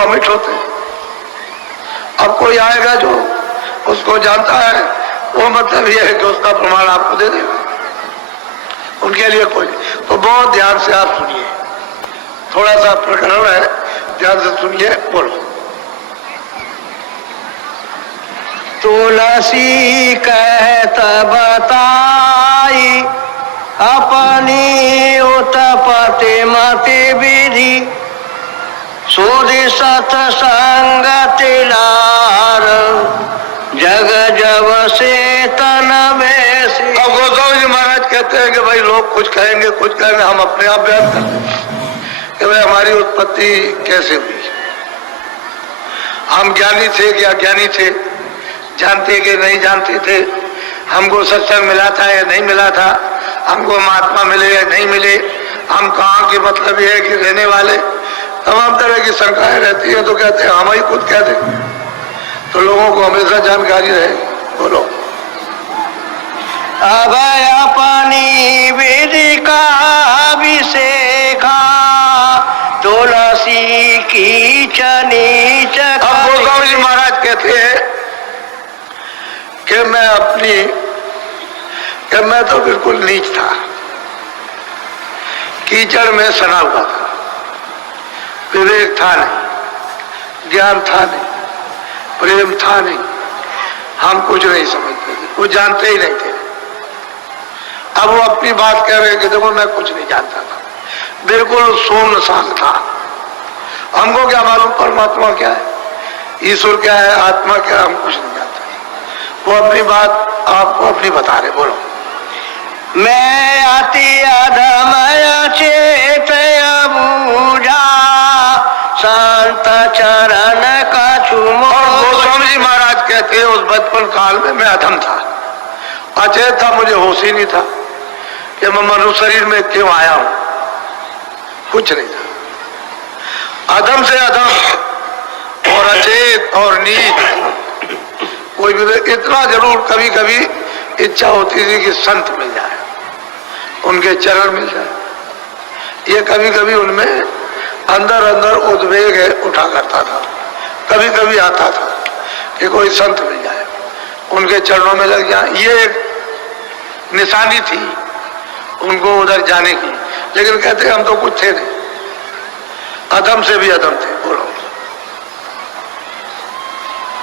अमिट होते हैं। अब कोई आएगा जो उसको जानता है, वो मतलब ये है कि उसका प्रमाण आपको दे देगा, उनके लिए कोई। तो बहुत ध्यान से आप सुनिए, थोड़ा सा प्रकरण है, ध्यान से सुनिए। बोलो। तुलसी कहत बताई अपनी उत्पत्ति मति विधि, सुधि सत्संगति लार जग जब से तन बेसी। अब गोस्वामी जी महाराज कहते हैं कि भाई लोग कुछ कहेंगे कुछ कहेंगे, हम अपने आप बयान करते हैं कि भाई हमारी उत्पत्ति कैसे हुई, हम ज्ञानी थे कि अज्ञानी थे, जानते कि नहीं जानते थे, हमको सत्संग मिला था या नहीं मिला था, हमको महात्मा मिले या नहीं मिले, हम कहाँ के मतलब ये है कि रहने वाले, तमाम तरह की शंकाएं रहती है। तो कहते हैं हम ही खुद कह दें तो लोगों को हमेशा जानकारी रहेगी। बोलो। अब अपनी विधि का अभिषेका तुलसी की नीच। अब गोस्वामी जी महाराज कहते हैं कि मैं तो बिल्कुल नीच था, कीचड़ में सना हुआ था, विवेक था नहीं, ज्ञान था नहीं, प्रेम था नहीं, हम कुछ नहीं समझते थे, कुछ जानते ही नहीं थे। अब वो अपनी बात कह रहे हैं कि देखो मैं कुछ नहीं जानता था, बिल्कुल शून्य सान था, हमको क्या मालूम परमात्मा क्या है, ईश्वर क्या है, आत्मा क्या है, हम कुछ नहीं जानते। वो अपनी बात आपको अपनी बता रहे। बोलो। मैं अति अधमय चेत बूझा संत चरण का चुमो। गोस्वामी जी महाराज कहते हैं उस बचपन काल में मैं अधम था, अचेत था, मुझे होश ही नहीं था कि मैं मनुष्य शरीर में क्यों आया हूं, कुछ नहीं था। अधम से अधम और अचेत और नीच कोई भी, इतना जरूर कभी कभी इच्छा होती थी कि संत मिल जाए, उनके चरण मिल जाए। ये कभी कभी उनमें अंदर अंदर उद्वेग है उठा करता था, कभी कभी आता था कि कोई संत मिल जाए, उनके चरणों में लग जाए। ये एक निशानी थी उनको उधर जाने की। लेकिन कहते हम तो कुछ थे नहीं, अधम से भी अधम थे। बोलो।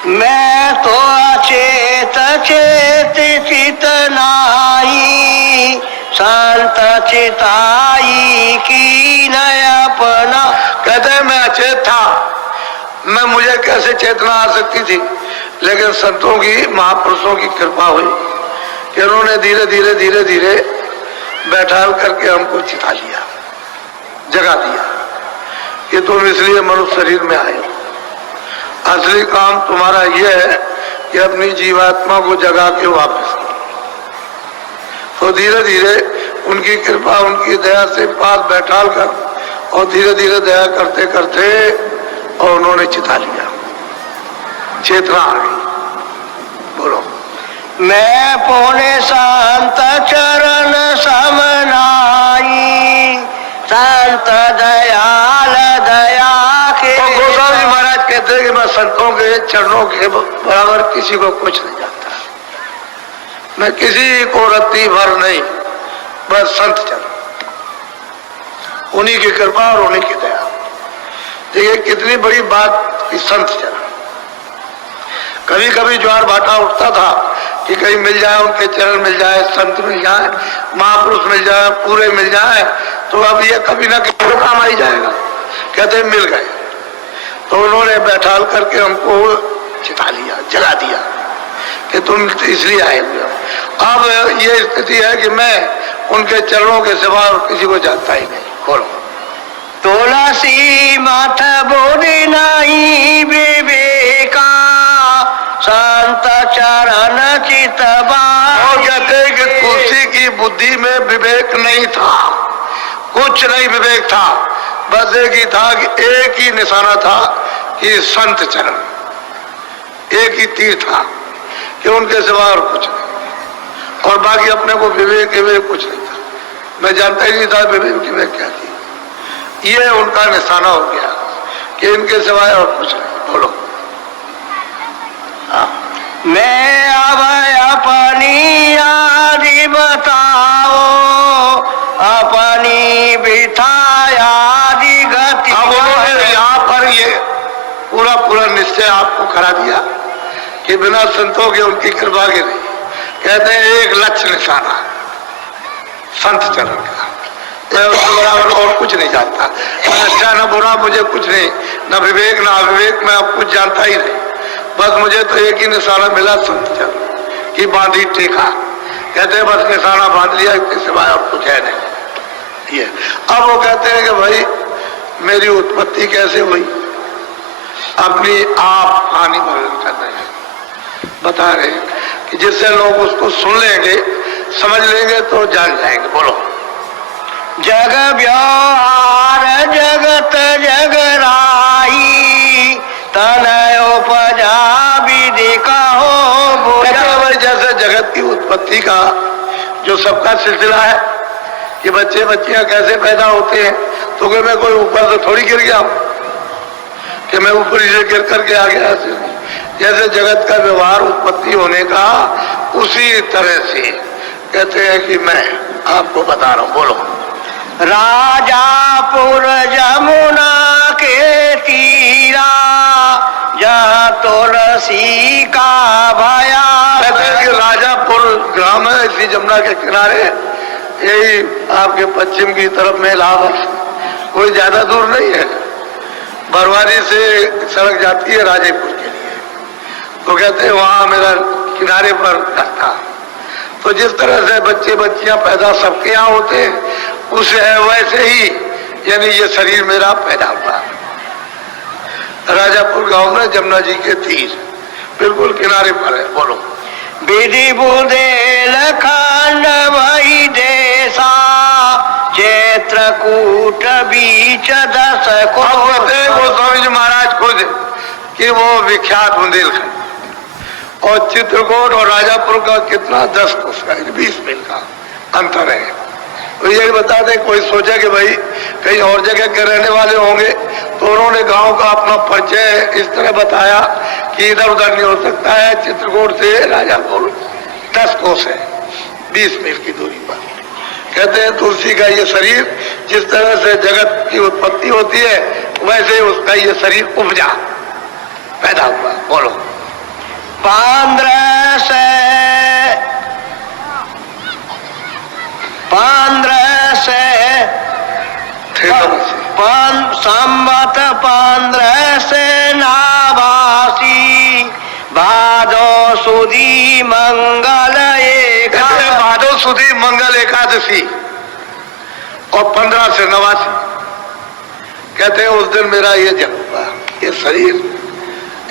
मैं तो अचेत चेत चित नाही संत चिताई की नयापना। कहते हैं मैं अचेत था, मैं मुझे कैसे चेतना आ सकती थी, लेकिन संतों की महापुरुषों की कृपा हुई कि उन्होंने धीरे धीरे धीरे धीरे बैठाल करके हमको चिता लिया, जगा दिया कि तुम इसलिए मनुष्य शरीर में आए हो, असली काम तुम्हारा यह है कि अपनी जीवात्मा को जगा के वापस। तो धीरे धीरे उनकी कृपा उनकी दया से पास बैठाल कर और धीरे धीरे दया करते करते और उन्होंने चिता लिया, चेतना आ गई। बोलो। मैं पौने शांत चरण समनाई संत दयाल दया के। तो गोस्वामी महाराज कहते हैं कि मैं संतों के चरणों के बराबर किसी को कुछ नहीं जानता, मैं किसी को रत्ती भर नहीं, बस संत चरण, उन्हीं की कृपा और उन्हीं की दया। देखिए कितनी बड़ी बात कि संत चरण। कभी कभी ज्वार भाटा उठता था कि कहीं मिल जाए, उनके चरण मिल जाए, संत मिल जाए, महापुरुष मिल जाए, पूरे मिल जाए, तो अब ये कभी ना कभी काम आ ही जाएगा। कहते मिल गए तो उन्होंने बैठाल करके हमको चिता लिया, जगा दिया कि तुम इसलिए आए हुए हो। अब ये स्थिति है कि मैं उनके चरणों के सिवा किसी को जानता ही नहीं। खोलो। तुलसी मठ बोधि नहीं विवेका संत चरण चितबा। और कहते हैं कि तुलसी की बुद्धि में विवेक नहीं था, कुछ नहीं विवेक था, बस एक ही था कि एक ही निशाना था कि संत चरण, एक ही तीर था कि उनके सिवा और कुछ नहीं, और बाकी अपने को विवेक विवेक कुछ नहीं था, मैं जानता ही नहीं था विवेक विवेक क्या थी। ये उनका निशाना हो गया, कि इनके सिवाय और कुछ नहीं। बोलो। मैं अब अपनी यादी बताओ, अपनी बिथा यादी गति। अब उन्होंने यहाँ पर ये पूरा पूरा निश्चय आपको करा दिया कि बिना संतों के उनकी कृपा के नहीं। कहते हैं एक लक्ष्य निशाना संत चरण का, मैं उसके बराबर और कुछ नहीं जानता। मैं अच्छा न बुरा मुझे कुछ नहीं, न विवेक न अविवेक, मैं अब कुछ जानता ही नहीं। बस मुझे तो एक ही निशाना मिला, संत चरण की बांधी टेका। कहते हैं बस निशाना बांध लिया, इसके सिवाय अब कुछ है नहीं। ये अब वो कहते हैं कि भाई मेरी उत्पत्ति कैसे हुई, अपनी आप हानि वर्णन कर रहे हैं, बता रहे हैं कि जिससे लोग उसको सुन लेंगे, समझ लेंगे तो जान जाएंगे। बोलो। जग व्यवहार जगत जगराई, तनय उपजा विधि कहो। जैसे जगत की उत्पत्ति का जो सबका सिलसिला है कि बच्चे बच्चियां कैसे पैदा होते हैं, तो कि मैं कोई ऊपर से थोड़ी गिर गया हूं कि मैं ऊपर से गिर करके आ गया। ऐसे नहीं। जैसे जगत का व्यवहार उत्पत्ति होने का, उसी तरह से कहते हैं कि मैं आपको बता रहा हूं। बोलो। राजापुर जमुना के तीरा, जहाँ तुलसी का भया। कहते हैं कि राजापुर ग्राम है, इसी जमुना के किनारे, यही आपके पश्चिम की तरफ में इलाहाबाद, कोई ज्यादा दूर नहीं है। बरवारी से सड़क जाती है राजेपुर के लिए, तो कहते हैं वहां मेरा किनारे पर घर था। तो जिस तरह से बच्चे बच्चियां पैदा सबके यहाँ होते हैं, उसे वैसे ही यानी ये शरीर मेरा पैदा हुआ। राजापुर गांव में जमुना जी के तीर बिल्कुल किनारे पर है। बोलो। विधि बुधेल खंड वही देसा, चित्रकूट बीच 10 को। वो स्वामी जी महाराज खुद कि वो विख्यात बुंदेलखंड और चित्रकूट और राजापुर का कितना 10 कोस का 20 मील का अंतर है। तो यही बता दें, कोई सोचे कि भाई कहीं और जगह के रहने वाले होंगे, तो उन्होंने गांव का अपना परिचय इस तरह बताया कि इधर उधर नहीं हो सकता है। चित्रकूट से राजापुर 10 कोस है, 20 मील की दूरी पर। कहते हैं तुलसी का ये शरीर जिस तरह से जगत की उत्पत्ति होती है, वैसे उसका ये शरीर उपजा पैदा हुआ। बोलो। 15 से संवत 15 से नावासी, भादो सुदी मंगल एकादशी। भादो सुदी मंगल एकादशी और 15 से 89। कहते हैं उस दिन मेरा ये जन्म हुआ, ये शरीर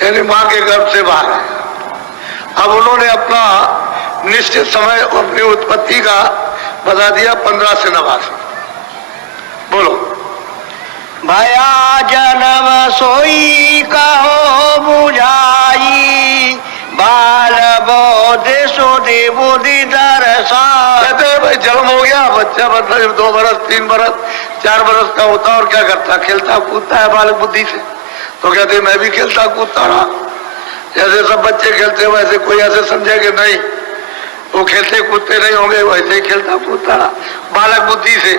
यानी माँ के गर्भ से बाहर आया। अब उन्होंने अपना निश्चित समय अपनी उत्पत्ति का बता दिया 15 से 89। बोलो। भया जन्म सोई कहो बुझाई, बाल बोध सुधि बुद्धि दरसा। कहते हैं भाई जन्म हो गया, बच्चा मतलब 2 बरस 3 बरस 4 बरस का होता और क्या करता, खेलता कूदता है बालक बुद्धि से। तो कहते हैं मैं भी खेलता कूदता रहा, जैसे सब बच्चे खेलते हैं वैसे। कोई ऐसे समझे कि नहीं वो खेलते कूदते नहीं होंगे, वैसे ही खेलता कूदता रहा बालक बुद्धि से।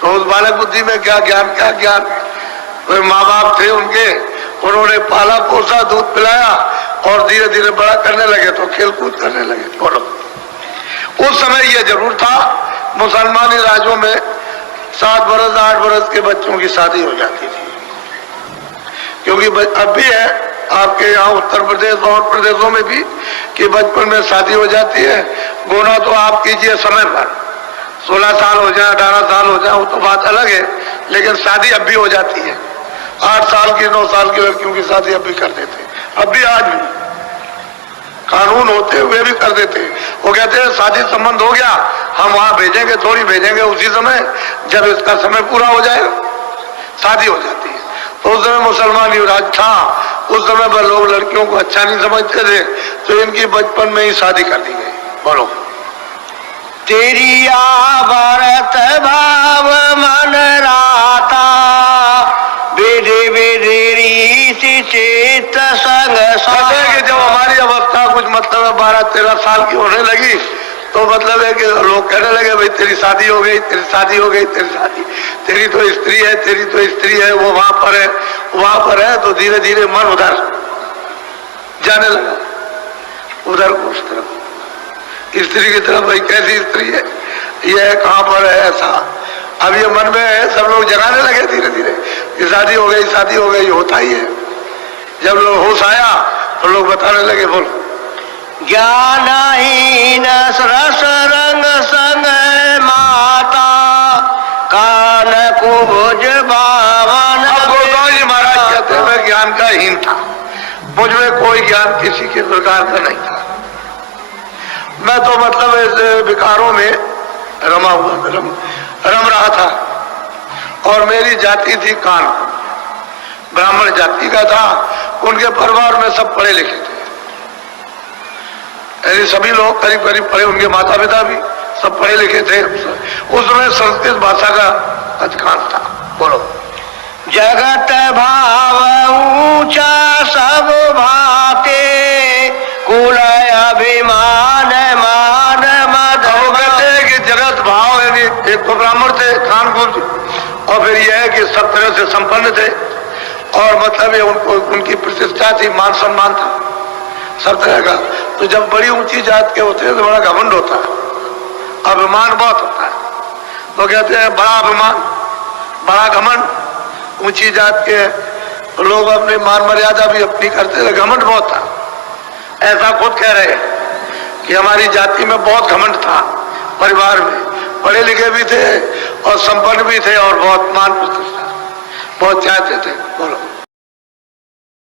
तो उस बालक बुद्धि में क्या ज्ञान, क्या ज्ञान। कोई माँ बाप थे उनके, उन्होंने पाला पोसा दूध पिलाया और धीरे धीरे बड़ा करने लगे तो खेल कूद करने लगे। बोलो। उस समय ये जरूर था, मुसलमानी राज्यों में 7 बरस 8 बरस के बच्चों की शादी हो जाती थी, क्योंकि अब भी है आपके यहाँ उत्तर प्रदेश और प्रदेशों में भी कि बचपन में शादी हो जाती है। गोना तो आप कीजिए समय पर, 16 साल हो जाए 18 साल हो जाए वो तो बात अलग है, लेकिन शादी अब भी हो जाती है। 8 साल की 9 साल की लड़कियों की शादी अब भी कर देते, अब भी आज भी कानून होते हुए भी कर देते। वो कहते हैं शादी संबंध हो गया, हम वहां भेजेंगे, थोड़ी भेजेंगे, उसी समय जब इसका समय पूरा हो जाएगा शादी हो जाती है। तो उस समय मुसलमान युवराज था, उस समय पर लोग लड़कियों को अच्छा नहीं समझते थे, तो इनकी बचपन में ही शादी कर दी गई। बोलो। तेरी आवर्त भाव मन राता, विधि विधि रीति चित्त संग कहते हैं कि जब हमारी अवस्था कुछ मतलब 12-13 साल की होने लगी तो मतलब है कि लोग कहने लगे भाई तेरी शादी हो गई, तेरी शादी हो गई, तेरी शादी, तेरी तो स्त्री है, तेरी तो स्त्री है, वो वहां पर है, वहां पर है। तो धीरे धीरे मन उधर जाने लगा, उधर को उस तरफ, स्त्री की तरफ। भाई कैसी स्त्री है, ये कहां पर है, ऐसा अब ये मन में है। सब लोग जगाने लगे धीरे धीरे कि शादी हो गई, शादी हो गई, होता ही है। जब लोग होश आया तो लोग बताने लगे, बोल ज्ञानहीन रस रंग संग माता कान कुज बावन। अब गोस्वामी जी महाराज कहते हैं मैं ज्ञान का हीन था, मुझ में कोई ज्ञान किसी के प्रकार का नहीं था। मैं तो मतलब ऐसे विकारों में रमा हुआ रम रहा था। और मेरी जाति थी कान, ब्राह्मण जाति का था। उनके परिवार में सब पढ़े लिखे थे, यानी सभी लोग करीब करीब पढ़े, उनके माता पिता भी सब पढ़े लिखे थे। उस समय संस्कृत भाषा का अधिकांश था। बोलो जगत भाव ऊंचा सब भाते कुल अभिमान मान मद। वो कहते हैं कि जगत भाव, यानी एक तो ब्राह्मण थे कानपुर, और फिर यह है कि सब तरह से संपन्न थे। और मतलब ये उनको उनकी प्रतिष्ठा थी, मान सम्मान था सब तरह का। तो जब बड़ी ऊंची जात के होते हैं तो बड़ा घमंड होता है, अभिमान बहुत होता है। तो कहते हैं बड़ा अभिमान, बड़ा घमंड। ऊंची जात के लोग अपनी मान मर्यादा भी अपनी करते थे, घमंड बहुत था। ऐसा खुद कह रहे हैं कि हमारी जाति में बहुत घमंड था, परिवार में पढ़े लिखे भी थे और संपन्न भी थे और बहुत मान प्रतिष्ठा बहुत चाहते थे। बोलो